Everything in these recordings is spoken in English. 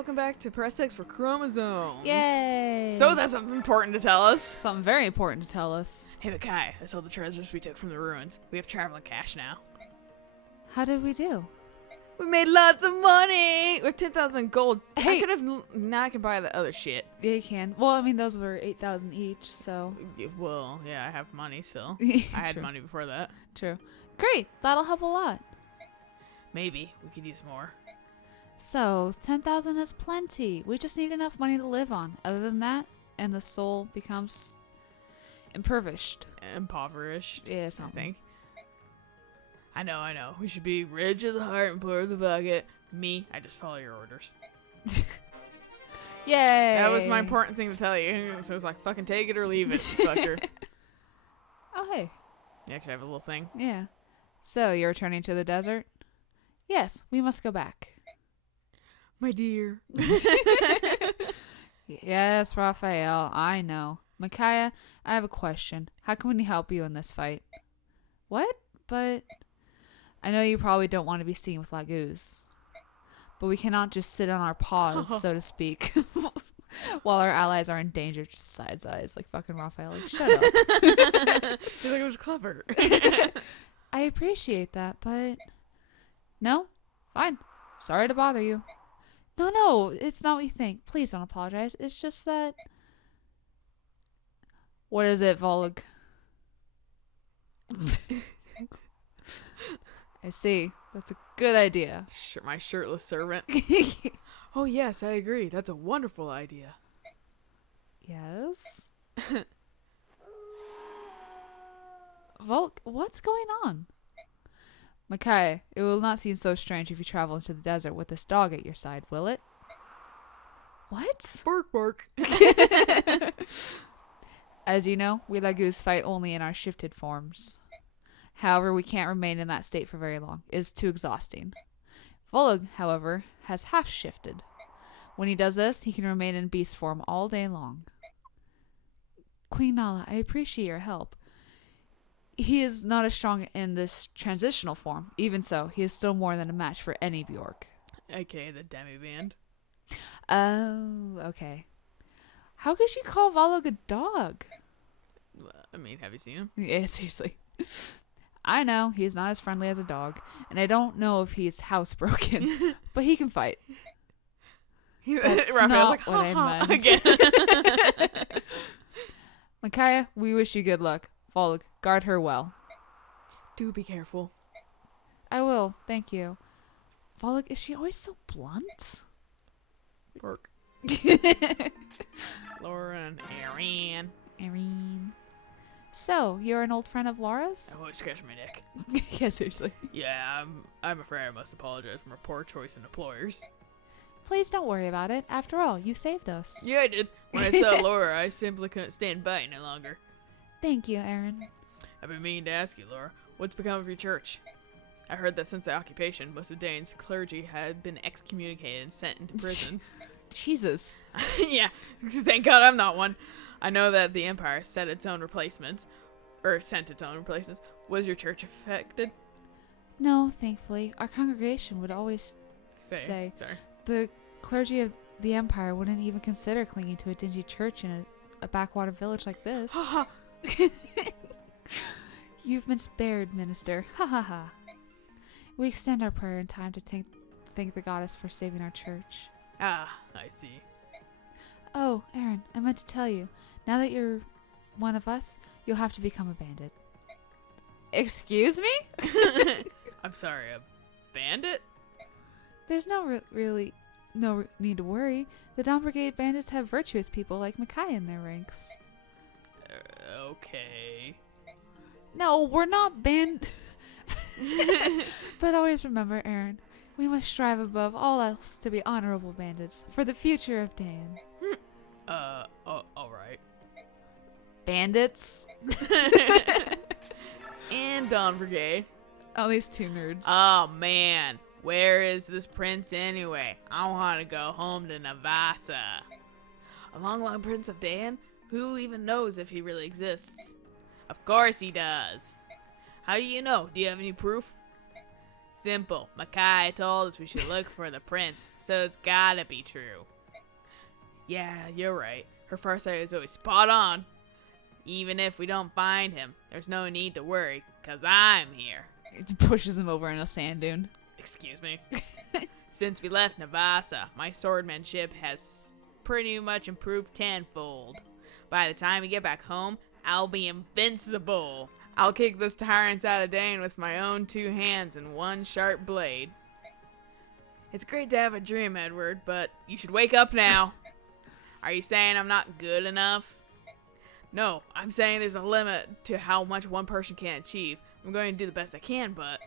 welcome back to Press X for Chromosomes. Yay! So that's something important to tell us. Something very important to tell us. Hey, Makai, I sold the treasures we took from the ruins. We have traveling cash now. How did we do? We made lots of money! We have 10,000 gold. Hey. I could have... Now I can buy the other shit. Yeah, you can. Well, I mean, those were 8,000 each, so... Well, yeah, I have money still. I had True. money before that. True. Great! That'll help a lot. Maybe. We could use more. So, 10,000 is plenty. We just need enough money to live on. Other than that, and the soul becomes... impoverished. Impoverished. Yeah, I something. think. I know. We should be rich of the heart and poor of the bucket. Me, I just follow your orders. Yay! That was my important thing to tell you. So it was like, fucking take it or leave it, fucker. Oh, hey. You actually have a little thing. Yeah. So, you're returning to the desert? Yes, we must go back. My dear. Yes, Raphael, I know. Micaiah, I have a question. How can we help you in this fight? What? But I know you probably don't want to be seen with Laguz. But we cannot just sit on our paws, so to speak, while our allies are in danger. Just sides eyes like fucking Raphael. Like, shut up. He's like, it was clever. I appreciate that, but... No? Fine. Sorry to bother you. No, it's not what you think. Please don't apologize. It's just that... What is it, Volg? I see. That's a good idea. My shirtless servant. Oh, yes, I agree. That's a wonderful idea. Yes? Volk, what's going on? Makai, it will not seem so strange if you travel into the desert with this dog at your side, will it? What? Bark, bark. As you know, we Laguz fight only in our shifted forms. However, we can't remain in that state for very long. It is too exhausting. Volug, however, has half-shifted. When he does this, he can remain in beast form all day long. Queen Nala, I appreciate your help. He is not as strong in this transitional form. Even so, he is still more than a match for any Bjork. AKA the demi-band. Oh, okay. How could you call Volug a dog? I mean, have you seen him? Yeah, seriously. I know, he's not as friendly as a dog, and I don't know if he's housebroken, but he can fight. That's not like, what I meant. Again. Micaiah, we wish you good luck. Volg, guard her well. Do be careful. I will, thank you. Volg, is she always so blunt? Bark. Laura and Aaron. Erin. So, you're an old friend of Laura's? I always scratch my neck. Yeah, seriously. Yeah, I'm afraid I must apologize for my poor choice in employers. Please don't worry about it. After all, you saved us. Yeah, I did. When I saw Laura, I simply couldn't stand by no longer. Thank you, Aaron. I've been meaning to ask you, Laura, what's become of your church? I heard that since the occupation, most of Dane's clergy had been excommunicated and sent into prisons. Jesus. Yeah, thank God I'm not one. I know that the Empire sent its own replacements. Was your church affected? No, thankfully. Our congregation would always Sorry. the clergy of the Empire wouldn't even consider clinging to a dingy church in a backwater village like this. Ha You've been spared, Minister. Ha ha ha. We extend our prayer in time to thank the goddess for saving our church. Ah, I see. Oh, Aaron, I meant to tell you. Now that you're one of us, you'll have to become a bandit. Excuse me? I'm sorry, a bandit? There's no need to worry. The Dawn Brigade bandits have virtuous people like Makai in their ranks. Okay. No, we're not But always remember, Aaron, we must strive above all else to be honorable bandits for the future of Dan. Alright. Bandits? And Dawn Brigade. Oh, these two nerds. Oh, man. Where is this prince anyway? I want to go home to Navasa. A long prince of Dan? Who even knows if he really exists? Of course he does. How do you know? Do you have any proof? Simple. Makai told us we should look for the prince, so it's gotta be true. Yeah, you're right. Her farsight is always spot on. Even if we don't find him, there's no need to worry, 'cause I'm here. It pushes him over in a sand dune. Excuse me. Since we left Navasa, my swordmanship has pretty much improved tenfold. By the time we get back home, I'll be invincible. I'll kick this tyrant out of Dane with my own 2 hands and 1 sharp blade. It's great to have a dream, Edward, but you should wake up now. Are you saying I'm not good enough? No, I'm saying there's a limit to how much one person can achieve. I'm going to do the best I can, but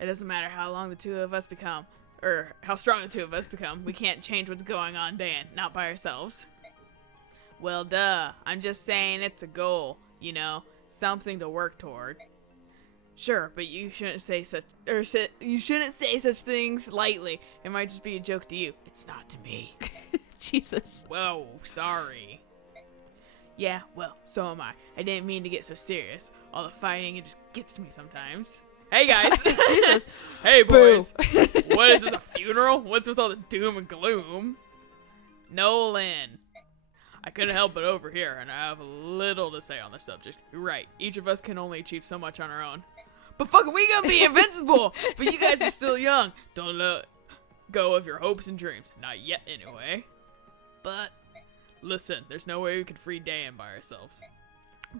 it doesn't matter how long the 2 of us become, or how strong the 2 of us become. We can't change what's going on, Dan, not by ourselves. Well, duh. I'm just saying it's a goal, you know, something to work toward. Sure, but you shouldn't say such things lightly. It might just be a joke to you. It's not to me. Jesus. Whoa, sorry. Yeah, well, so am I. I didn't mean to get so serious. All the fighting, it just gets to me sometimes. Hey, guys. Jesus. Hey, boys. What is this, a funeral? What's with all the doom and gloom? Nolan. I couldn't help but overhear, and I have little to say on the subject. You're right. Each of us can only achieve so much on our own. But fuck, we gonna be invincible! But you guys are still young. Don't let go of your hopes and dreams. Not yet, anyway. But, listen, there's no way we could free Dan by ourselves.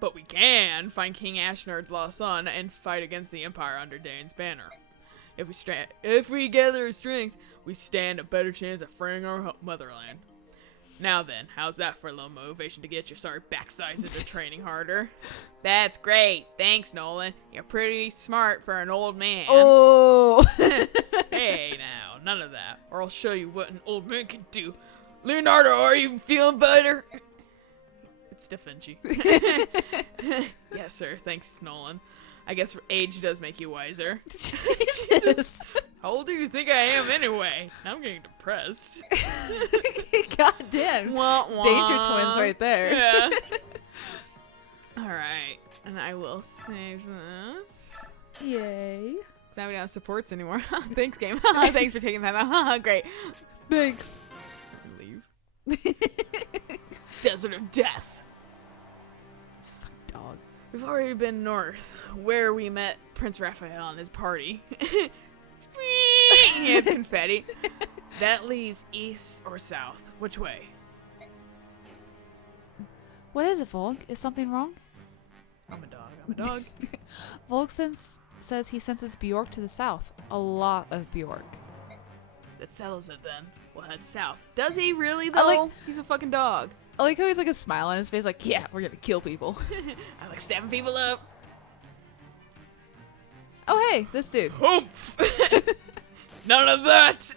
But we can find King Ashnerd's lost son and fight against the Empire under Dane's banner. If we gather our strength, we stand a better chance of freeing our motherland. Now then, how's that for a little motivation to get your sorry backsides into training harder? That's great. Thanks, Nolan. You're pretty smart for an old man. Oh. Hey, now, none of that, or I'll show you what an old man can do. Leonardo, are you feeling better? It's Da Vinci. Yes, sir. Thanks, Nolan. I guess age does make you wiser. Jesus. How old do you think I am anyway? I'm getting depressed. God damn. Wah, wah. Danger twins right there. Yeah. Alright. And I will save this. Yay. Now we don't have supports anymore. Thanks, game. Thanks for taking that out. Great. Thanks. Leave. Desert of Death. It's a fucking dog. We've already been north, where we met Prince Raphael and his party. Yeah, confetti. That leaves east or south. Which way? What is it, Volk? Is something wrong? I'm a dog. I'm a dog. Volk says he senses Bjork to the south. A lot of Bjork. That settles it then. We'll head south. Does he really though? He's a fucking dog. I like how he's like a smile on his face, like, yeah, we're gonna kill people. I like stabbing people up. Oh, hey, this dude. Humph! None of that!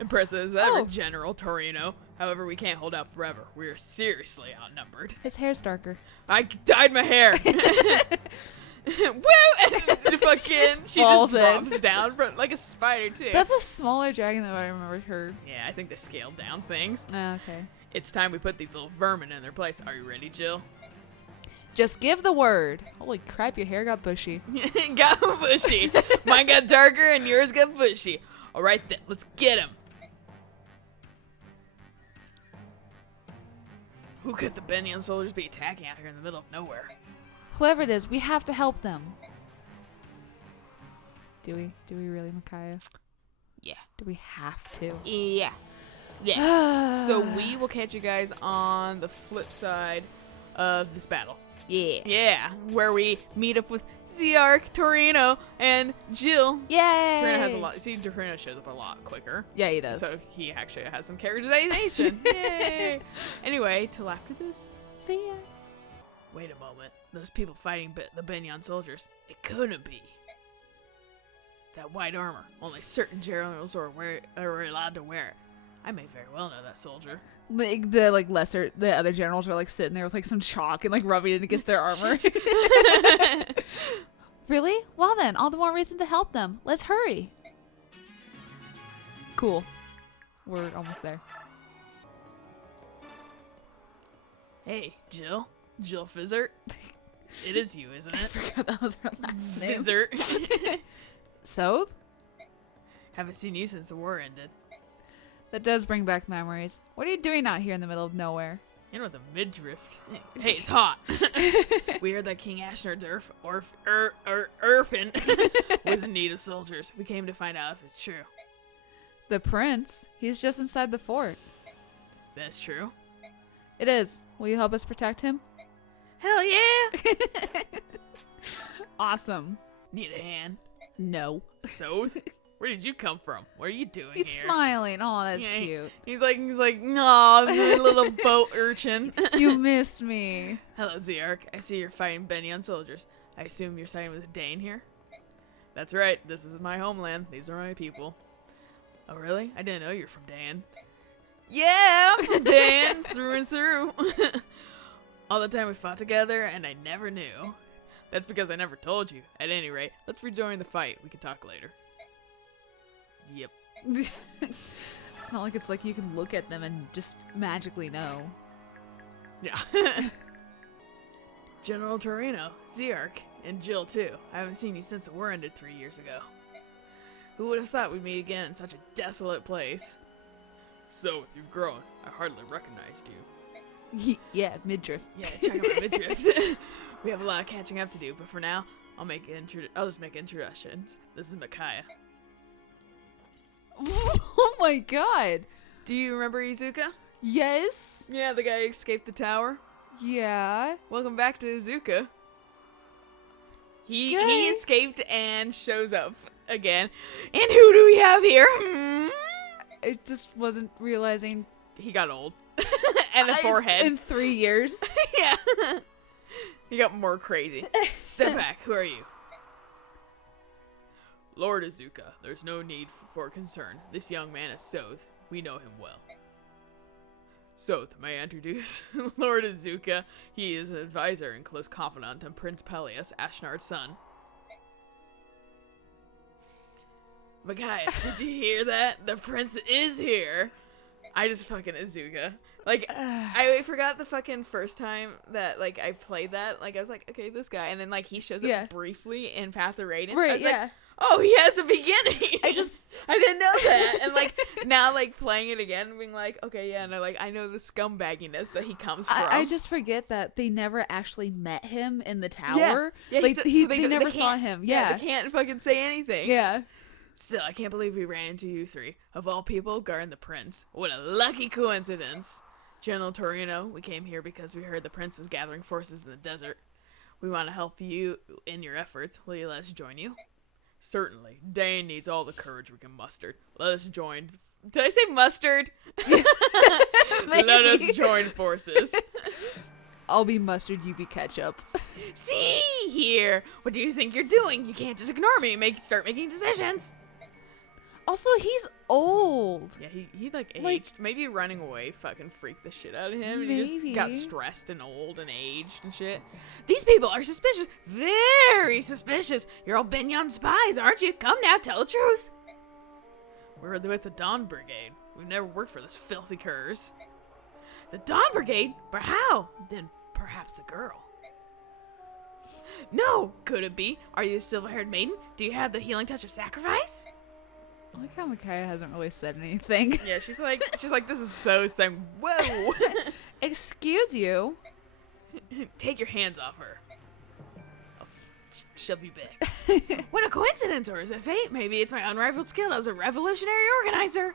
Impressive as ever, General Torino. However, we can't hold out forever. We are seriously outnumbered. His hair's darker. I dyed my hair. Woo! And fucking, she just drops down from, like a spider, too. That's a smaller dragon than what I remember her. Yeah, I think they scaled down things. Oh, okay. It's time we put these little vermin in their place. Are you ready, Jill? Just give the word. Holy crap, your hair got bushy. Got bushy. Mine got darker and yours got bushy. All right then, let's get him. Who could the Benyan soldiers be attacking out here in the middle of nowhere? Whoever it is, we have to help them. Do we? Do we really, Micaiah? Yeah. Do we have to? Yeah. Yeah. So we will catch you guys on the flip side of this battle. Yeah. Yeah. Where we meet up with Ziark, Torino, and Jill. Yay! Torino has a lot. See, Torino shows up a lot quicker. Yeah, he does. So he actually has some characterization. Yay! Anyway, till after this. See ya. Wait a moment. Those people fighting the Benyan soldiers. It couldn't be. That white armor. Only certain generals are allowed to wear it. I may very well know that soldier. Like the other generals are like sitting there with like some chalk and like rubbing it against their armor. Really? Well then, all the more reason to help them. Let's hurry. Cool. We're almost there. Hey, Jill. Jill Fizzert. It is you, isn't I it? forgot that was her last name. Dessert. So? Haven't seen you since the war ended. That does bring back memories. What are you doing out here in the middle of nowhere? You know, the midriff. Hey, it's hot. We heard that King Ashnerd's orphan was in need of soldiers. We came to find out if it's true. The prince? He's just inside the fort. That's true. It is. Will you help us protect him? Hell yeah! Awesome. Need a hand? No. So, where did you come from? What are you doing He's here? smiling. Oh, that's Yeah, cute. He's like, no, little boat urchin. You missed me. Hello, Ziark. I see you're fighting Benyon soldiers. I assume you're siding with Dane here? That's right. This is my homeland. These are my people. Oh, really? I didn't know you're from Dan. Yeah, I'm from Dan, through and through. All the time we fought together, and I never knew. That's because I never told you. At any rate, let's rejoin the fight. We can talk later. Yep. It's not like it's like you can look at them and just magically know. Yeah. General Torino, Ziark, and Jill too. I haven't seen you since the war ended 3 years ago. Who would have thought we'd meet again in such a desolate place? So, you've grown. I hardly recognized you. Yeah, midriff. Yeah, check out my midriff. We have a lot of catching up to do, but for now, I'll just make introductions. This is Micaiah. Oh my god. Do you remember Izuka? Yes. Yeah, the guy who escaped the tower. Yeah. Welcome back to Izuka. He Okay. escaped and shows up again. And who do we have here? I just wasn't realizing. He got old. And a forehead. In 3 years. Yeah. He got more crazy. Step back. Who are you? Lord Izuka. There's no need for concern. This young man is Soth. We know him well. Soth, may I introduce? Lord Izuka. He is an advisor and close confidant of Prince Pelleas, Ashnerd's son. Micaiah, did you hear that? The prince is here. I just fucking Izuka. Like, I forgot the fucking first time that, like, I played that. Like, I was like, okay, this guy. And then, like, he shows up briefly in Path of Radiance. I Right, was yeah. like, oh, he has a beginning. I didn't know that. And, like, now, like, playing it again and being like, okay, yeah. And I know the scumbagginess that he comes from. I just forget that they never actually met him in the tower. Yeah, Like, so they never saw him. Yeah. They can't fucking say anything. Yeah. Still, I can't believe we ran into you three. Of all people, guarding the prince. What a lucky coincidence. General Torino, we came here because we heard the prince was gathering forces in the desert. We want to help you in your efforts. Will you let us join you? Certainly. Dane needs all the courage we can muster. Let us join... Did I say mustard? Let us join forces. I'll be mustard, you be ketchup. See here. What do you think you're doing? You can't just ignore me and start making decisions. Also, he's old. Yeah, he like aged. Like- Maybe running away fucking freaked the shit out of him. And he just got stressed and old and aged and shit. These people are suspicious. Very suspicious. You're all Benyon spies, aren't you? Come now, tell the truth. We're with the Dawn Brigade. We've never worked for this filthy curs. The Dawn Brigade? But how? Then perhaps the girl. No! Could it be? Are you the silver-haired maiden? Do you have the healing touch of sacrifice? I like how Micaiah hasn't really said anything. Yeah, she's like, this is so stem. Whoa! Excuse you. Take your hands off her. I'll shove you back. What a coincidence, or is it fate? Maybe it's my unrivaled skill as a revolutionary organizer.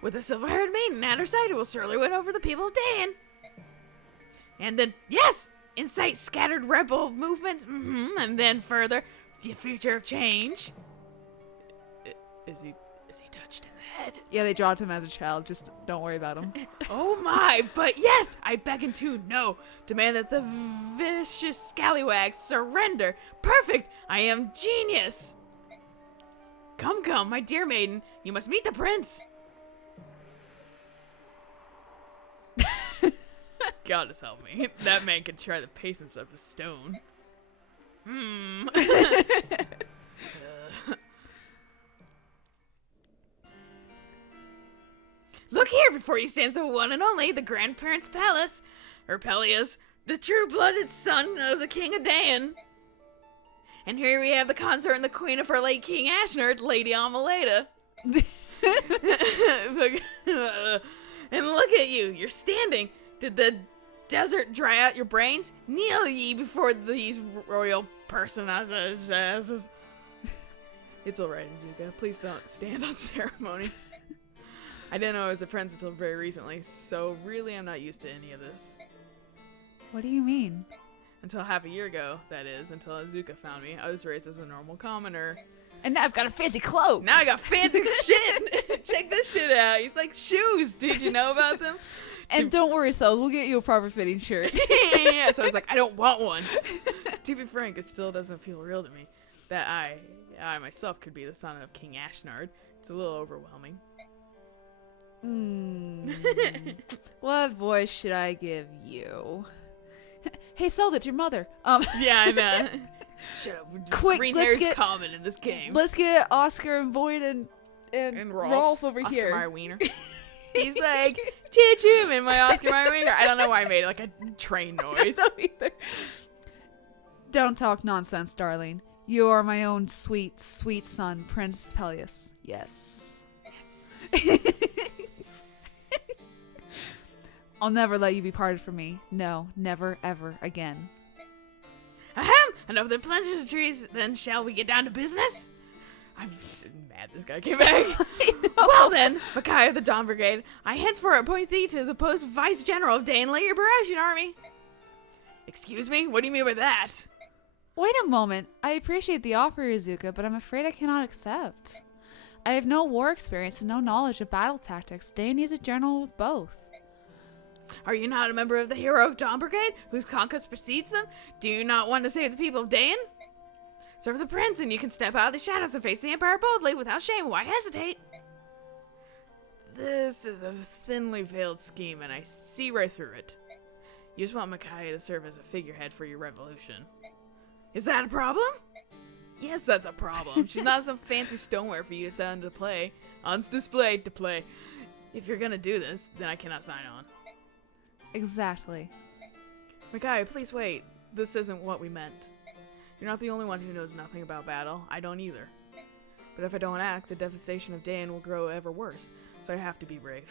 With a silver-haired maiden at her side, it will surely win over the people of Dan. And then, yes! Incite scattered rebel movements, and then further, the future of change. Is he touched in the head? Yeah, they dropped him as a child. Just don't worry about him. Oh my, but yes, I beckon to no. Demand that the vicious scallywags surrender. Perfect, I am genius. Come, my dear maiden, you must meet the prince. God has helped me. That man could try the patience of a stone. Look here, before you stand the one and only, the grandparents' palace. Or Pelleas. the true-blooded son of the King of Dan. And here we have the consort and the queen of our late King Ashnerd, Lady Alayna. And look at you, you're standing. Did the desert dry out your brains? Kneel ye before these royal personages. It's alright, Izuka. Please don't stand on ceremony. I didn't know I was a prince until very recently, so really I'm not used to any of this. What do you mean? Until half a year ago, that is, until Izuka found me, I was raised as a normal commoner. And now I've got a fancy cloak. Now I got fancy shit. Check this shit out. He's like shoes. Did you know about them? And don't worry, so we'll get you a proper fitting shirt. Yeah, so I was like, I don't want one. To be frank, it still doesn't feel real to me that I myself could be the son of King Ashnerd. It's a little overwhelming. What voice should I give you? Hey, Sel, that's your mother. Yeah, I know. Shut up. Quick, green let's hair's get- common in this game. Let's get Oscar and Boyd and Rolf over Oscar here. Mayer Wiener. He's like, choo choo in my Oscar Mayer Wiener. I don't know why I made like a train noise. I don't either. Don't talk nonsense, darling. You are my own sweet, sweet son, Prince Pelleas. Yes. I'll never let you be parted from me. No, never, ever again. Ahem! Enough the pleasantries, then shall we get down to business? I'm mad this guy came back. Well then, Micaiah of the Dawn Brigade, I henceforth appoint thee to the post of Vice General of Dane Lilia Barashian Army. Excuse me? What do you mean by that? Wait a moment. I appreciate the offer, Izuka, but I'm afraid I cannot accept. I have no war experience and no knowledge of battle tactics. Dane needs a general with both. Are you not a member of the heroic Dawn Brigade, whose conquest precedes them? Do you not want to save the people of Dane? Serve the prince, and you can step out of the shadows and face the Empire boldly without shame. Why hesitate? This is a thinly veiled scheme, and I see right through it. You just want Micaiah to serve as a figurehead for your revolution. Is that a problem? Yes, that's a problem. She's not some fancy stoneware for you to set on display to play. If you're gonna do this, then I cannot sign on. Exactly. Micaiah, please wait. This isn't what we meant. You're not the only one who knows nothing about battle. I don't either. But if I don't act, the devastation of Dan will grow ever worse, so I have to be brave.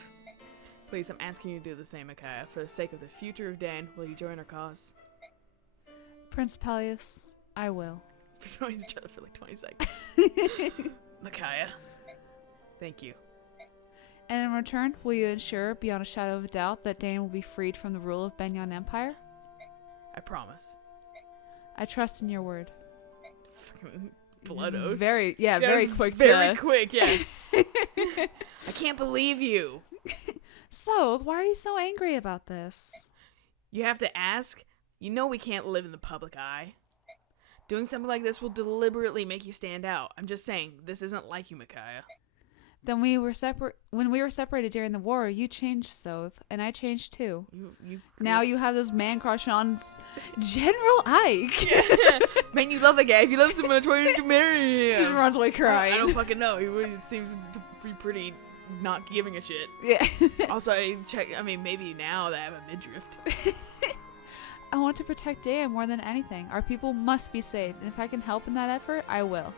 Please, I'm asking you to do the same, Micaiah. For the sake of the future of Dan, will you join our cause? Prince Pelleas, I will. We've known each other for like 20 seconds. Micaiah, thank you. And in return, will you ensure, beyond a shadow of a doubt, that Dane will be freed from the rule of Benyon Empire? I promise. I trust in your word. Fucking blood oath. Very Very quick. quick, yeah. I can't believe you. So, why are you so angry about this? You have to ask. You know we can't live in the public eye. Doing something like this will deliberately make you stand out. I'm just saying, this isn't like you, Micaiah. Then when we were separated during the war, you changed, Soth, and I changed too. Now you have this man crush on General Ike. Man, you love that guy. If you love so much, why didn't you marry him? She just runs away crying. I don't fucking know. He seems to be pretty not giving a shit. Yeah. Also, maybe now that I have a midriff. I want to protect Dea more than anything. Our people must be saved, and if I can help in that effort, I will.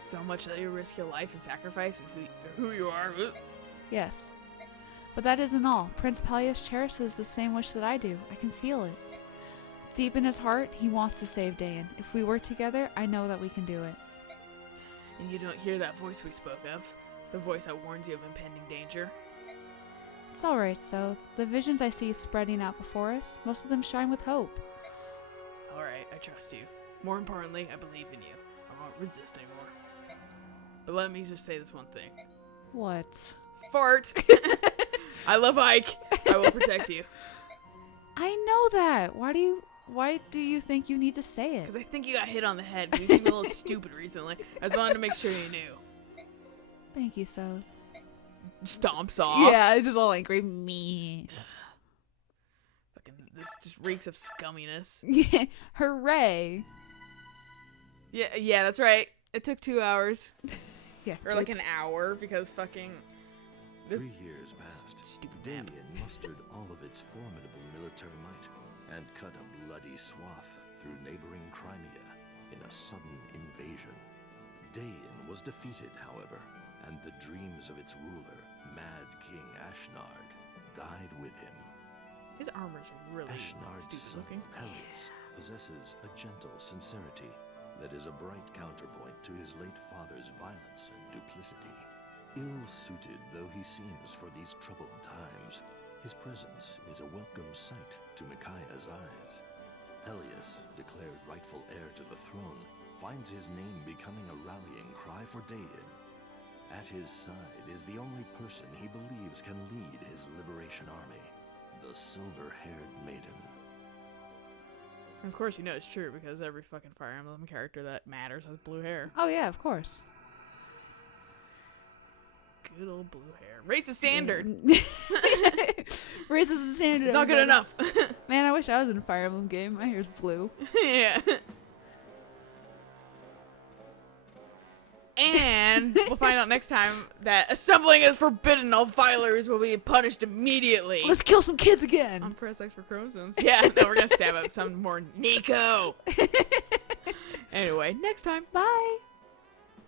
So much that you risk your life and sacrifice and who you are. Yes. But that isn't all. Prince Pelleas cherishes the same wish that I do. I can feel it. Deep in his heart, he wants to save Dayan. If we work together, I know that we can do it. And you don't hear that voice we spoke of? The voice that warns you of impending danger? It's alright, so the visions I see spreading out before us, most of them shine with hope. Alright, I trust you. More importantly, I believe in you. I won't resist anymore. But let me just say this one thing. What? Fart! I love Ike. I will protect you. I know that. Why do you think you need to say it? Because I think you got hit on the head. You seemed a little stupid recently. I just wanted to make sure you knew. Thank you, so. Stomps off. Yeah, just all angry. Me. Fucking, this just reeks of scumminess. Yeah, hooray. Yeah, that's right. It took 2 hours. Yeah. Or like an hour because fucking... 3 years passed. Stupid Dane damn. mustered all of its formidable military might. and cut a bloody swath through neighboring Crimea in a sudden invasion. Dain was defeated, however, and the dreams of its ruler, Mad King Ashnerd, died with him. His armor's really Ashnerd's stupid son, looking. Pelleas, possesses a gentle sincerity that is a bright counterpoint to his late father's violence and duplicity. Ill-suited though he seems for these troubled times, his presence is a welcome sight to Micaiah's eyes. Pelleas, declared rightful heir to the throne, finds his name becoming a rallying cry for Dain. At his side is the only person he believes can lead his liberation army, the silver-haired maiden. Of course, you know it's true because every fucking Fire Emblem character that matters has blue hair. Oh yeah, of course. Good old blue hair. Rates the standard. Raises the standard. It's not good enough. Man, I wish I was in a Fire Emblem game. My hair's blue. Yeah. And we'll find out next time that assembling is forbidden. All vilers will be punished immediately. Let's kill some kids again. On press X for chromosomes. Yeah, no, we're gonna stab up some more Nico. Anyway, next time. Bye.